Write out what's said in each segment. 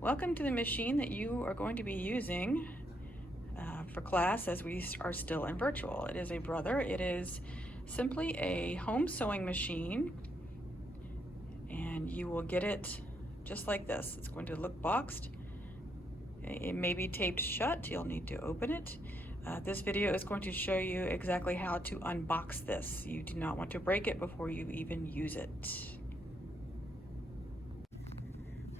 Welcome to the machine that you are going to be using for class as we are still in virtual. It is a Brother. It is simply a home sewing machine, and you will get it just like this. It's going to look boxed. It may be taped shut. You'll need to open it. This video is going to show you exactly how to unbox this. You do not want to break it before you even use it.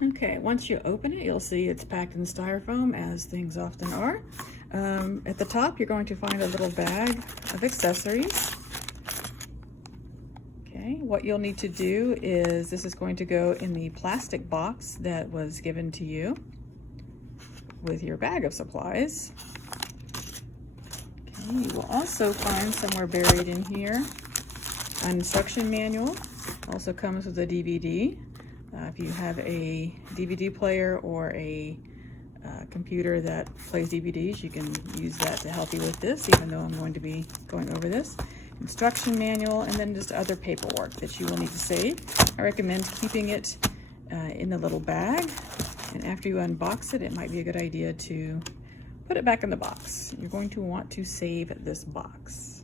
Okay, once you open it, you'll see it's packed in styrofoam, as things often are. At the top, you're going to find a little bag of accessories. Okay, what you'll need to do is, this is going to go in the plastic box that was given to you with your bag of supplies. Okay, you will also find somewhere buried in here an instruction manual. Also comes with a DVD. If you have a DVD player or a computer that plays DVDs, you can use that to help you with this, even though I'm going to be going over this. Instruction manual, and then just other paperwork that you will need to save. I recommend keeping it in the little bag, and after you unbox it, it might be a good idea to put it back in the box. You're going to want to save this box.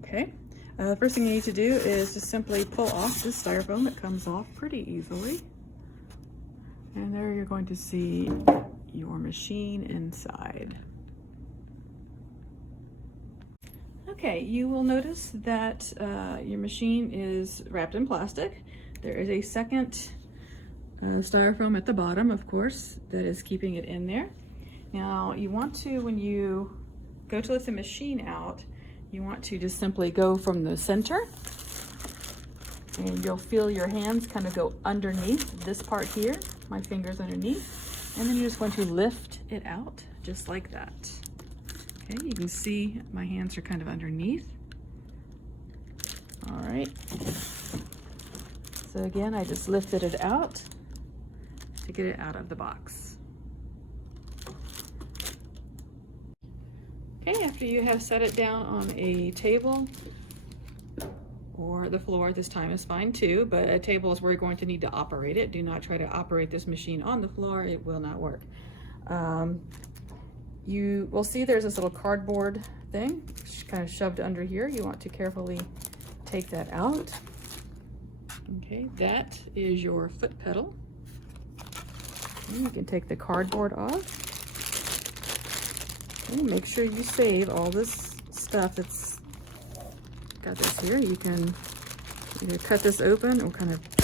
Okay. The first thing you need to do is just simply pull off this styrofoam. It comes off pretty easily. And there you're going to see your machine inside. Okay, you will notice that your machine is wrapped in plastic. There is a second styrofoam at the bottom, of course, that is keeping it in there. Now, you want to, when you go to let the machine out, you want to just simply go from the center, and you'll feel your hands kind of go underneath this part here, my fingers underneath, and then you're just going to lift it out just like that. Okay, you can see my hands are kind of underneath. All right. So again, I just lifted it out to get it out of the box. Okay, after you have set it down on a table or the floor, this time is fine too, but a table is where you're going to need to operate it. Do not try to operate this machine on the floor. It will not work. You will see there's this little cardboard thing kind of shoved under here. You want to carefully take that out. Okay, that is your foot pedal. And you can take the cardboard off. Okay, make sure you save all this stuff that's got this here. You can either cut this open or kind of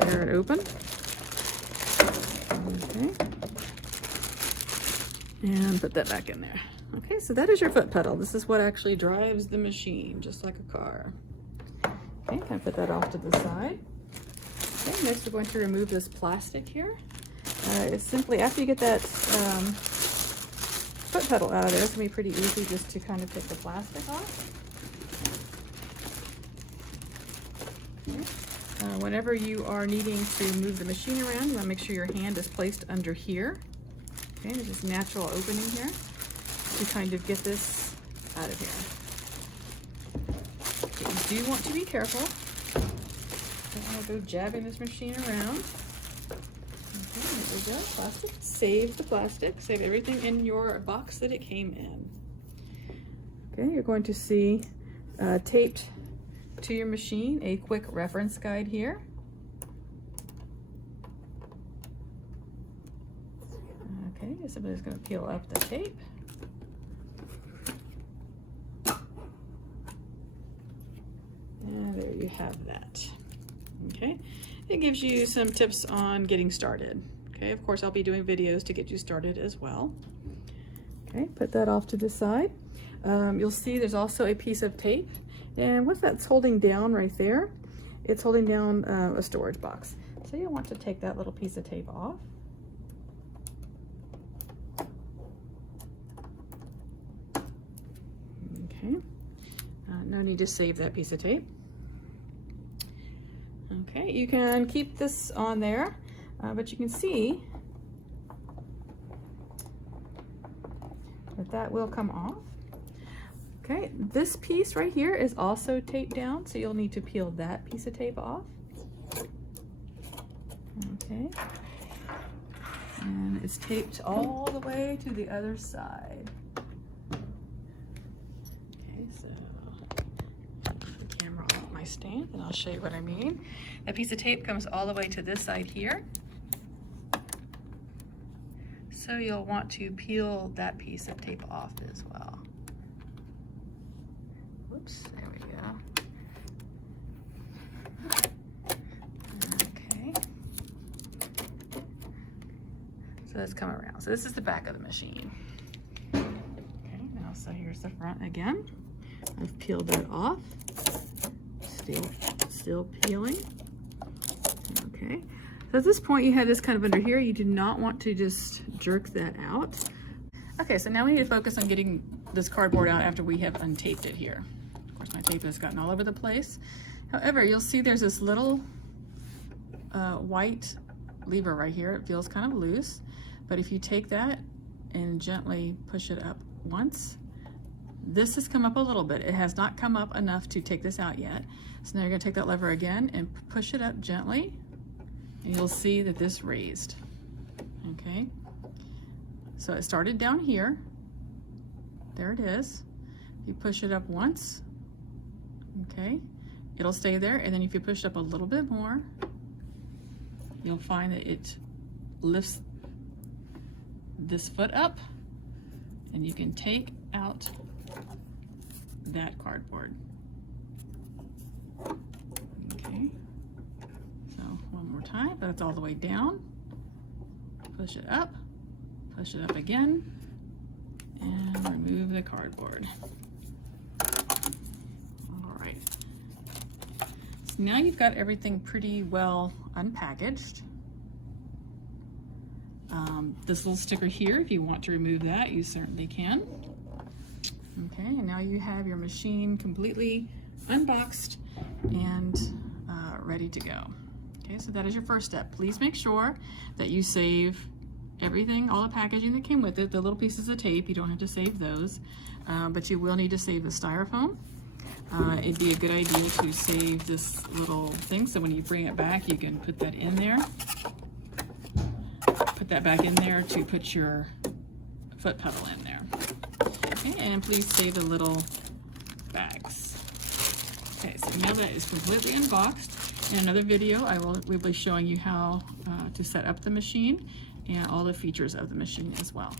tear it open. Okay. And put that back in there. Okay, so that is your foot pedal. This is what actually drives the machine, just like a car. Okay, kind of put that off to the side. Okay, next we're going to remove this plastic here. It's simply, after you get that foot pedal out of there, it's going to be pretty easy just to kind of take the plastic off. Okay. Whenever you are needing to move the machine around, you want to make sure your hand is placed under here. Okay, there's this natural opening here to kind of get this out of here. Okay, you do want to be careful. Don't want to go jabbing this machine around. Okay, there we go, plastic. Save the plastic, save everything in your box that it came in. Okay, you're going to see taped to your machine a quick reference guide here. Okay, somebody's going to peel up the tape. And there you have that. Okay, it gives you some tips on getting started. Okay, of course I'll be doing videos to get you started as well. Okay, put that off to the side. You'll see there's also a piece of tape, and what that's holding down right there, it's holding down a storage box. So you'll want to take that little piece of tape off. Okay, no need to save that piece of tape. Okay, you can keep this on there, but you can see that will come off. Okay, this piece right here is also taped down, so you'll need to peel that piece of tape off. Okay, And it's taped all the way to the other side. Okay, so the camera off my stand and I'll show you what I mean. That piece of tape comes all the way to this side here. So you'll want to peel that piece of tape off as well. Whoops, there we go. Okay. So let's come around. So this is the back of the machine. Okay, now so here's the front again. I've peeled that off. Still peeling. Okay. So at this point you have this kind of under here. You do not want to just jerk that out. Okay, so now we need to focus on getting this cardboard out after we have untaped it here. Of course my tape has gotten all over the place. However, you'll see there's this little white lever right here. It feels kind of loose, but if you take that and gently push it up once, this has come up a little bit. It has not come up enough to take this out yet. So now you're gonna take that lever again and push it up gently, and you'll see that this raised. Okay, so it started down here. There it is. You push it up once, okay, it'll stay there, and then if you push it up a little bit more, you'll find that it lifts this foot up, and you can take out that cardboard. Okay, so one more time, that's all the way down. Push it up again, and remove the cardboard. All right, so now you've got everything pretty well unpackaged. This little sticker here, if you want to remove that, you certainly can. Okay, and now you have your machine completely unboxed and ready to go. Okay, so that is your first step. Please make sure that you save everything, all the packaging that came with it, the little pieces of tape. You don't have to save those, but you will need to save the styrofoam. It'd be a good idea to save this little thing, so when you bring it back, you can put that in there. Put that back in there to put your foot pedal in there. Okay, and please save the little bags. Okay, so now that is completely unboxed. In another video, we'll be showing you how to set up the machine and all the features of the machine as well.